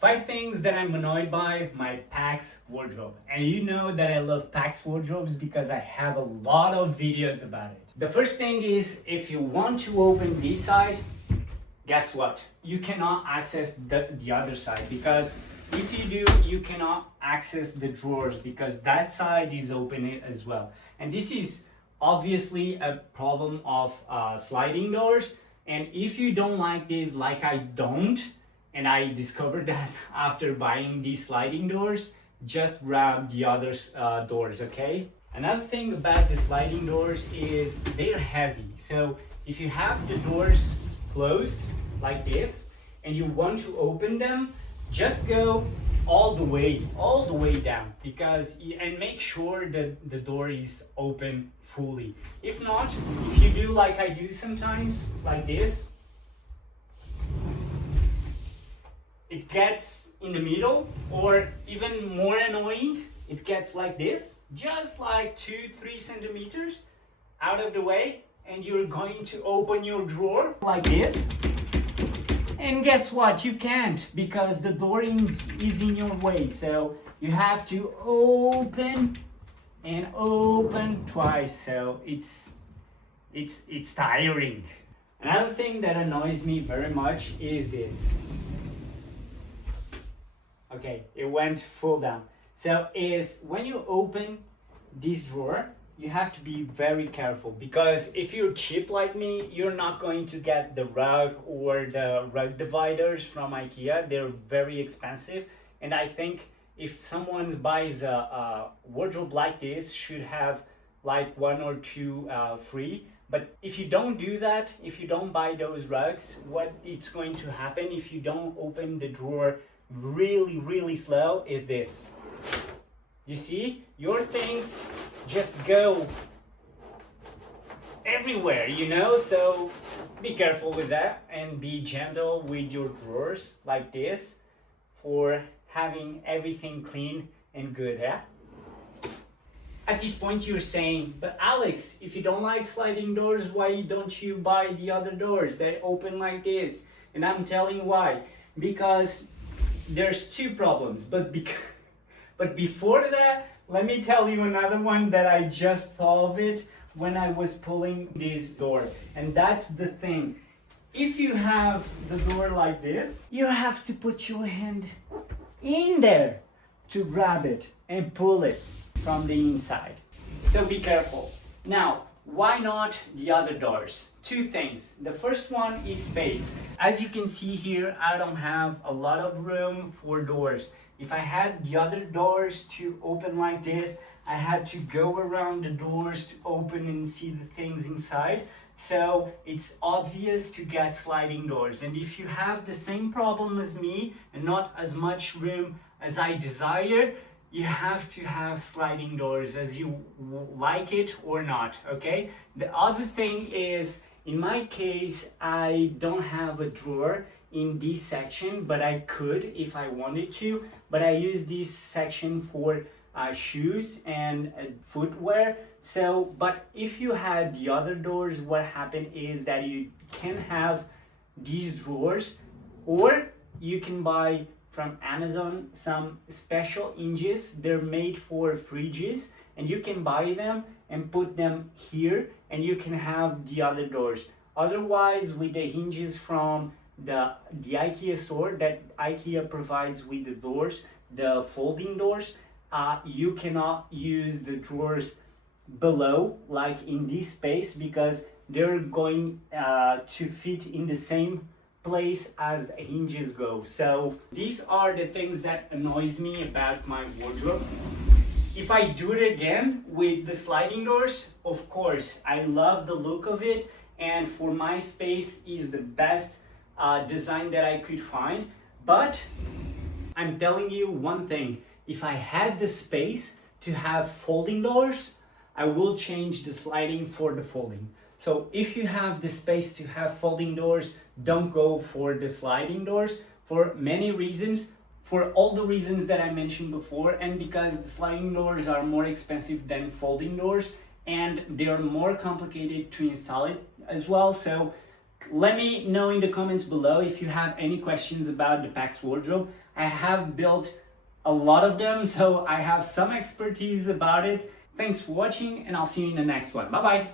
5 things that I'm annoyed by my PAX wardrobe. And you know that I love PAX wardrobes because I have a lot of videos about it. The first thing is, if you want to open this side, guess what? You cannot access the other side, because if you do, you cannot access the drawers because that side is open as well. And this is obviously a problem of sliding doors. And if you don't like this, like I don't, and I discovered that after buying these sliding doors, just grab the other doors, okay? Another thing about the sliding doors is they're heavy. So if you have the doors closed like this and you want to open them, just go all the way down, and make sure that the door is open fully. If not, if you do like I do sometimes, like this, it gets in the middle, or even more annoying, it gets like this, just like 2-3 centimeters out of the way, and you're going to open your drawer like this. And guess what? You can't, because the door is in your way. So you have to open and open twice. So it's tiring. Another thing that annoys me very much is this. Okay, it went full down. So is when you open this drawer, you have to be very careful, because if you're cheap like me, you're not going to get the rug or the rug dividers from IKEA. They're very expensive, and I think if someone buys a wardrobe like this, should have like 1 or 2 free. But if you don't do that, if you don't buy those rugs, what it's going to happen if you don't open the drawer really slow is this. You see, your things just go everywhere, you know? So be careful with that and be gentle with your drawers like this for having everything clean and good, yeah? At this point you're saying, but Alex, if you don't like sliding doors, why don't you buy the other doors that open like this? And I'm telling why. Because there's 2 problems, but before that, let me tell you another one that I just thought of it when I was pulling this door. And that's the thing. If you have the door like this, you have to put your hand in there to grab it and pull it from the inside. So be careful. Now, why not the other doors? 2 things. The first one is space. As you can see here, I don't have a lot of room for doors. If I had the other doors to open like this, I had to go around the doors to open and see the things inside. So it's obvious to get sliding doors. And if you have the same problem as me and not as much room as I desire, you have to have sliding doors as you like it or not, okay? The other thing is, in my case, I don't have a drawer in this section, but I could if I wanted to. But I use this section for shoes and footwear. So, but if you had the other doors, what happened is that you can have these drawers, or you can buy from Amazon some special hinges. They're made for fridges, and you can buy them and put them here, and you can have the other doors. Otherwise, with the hinges from the IKEA store that IKEA provides with the doors, the folding doors, you cannot use the drawers below, like in this space, because they're going to fit in the same place as the hinges go. So these are the things that annoys me about my wardrobe. If I do it again with the sliding doors, of course, I love the look of it, and for my space is the best design that I could find. But I'm telling you one thing, if I had the space to have folding doors, I will change the sliding for the folding. So if you have the space to have folding doors, don't go for the sliding doors for many reasons. For all the reasons that I mentioned before, and because the sliding doors are more expensive than folding doors, and they are more complicated to install it as well. So Let me know in the comments below if you have any questions about the PAX wardrobe. I have built a lot of them, so I have some expertise about it. Thanks for watching, and I'll see you in the next one. Bye bye.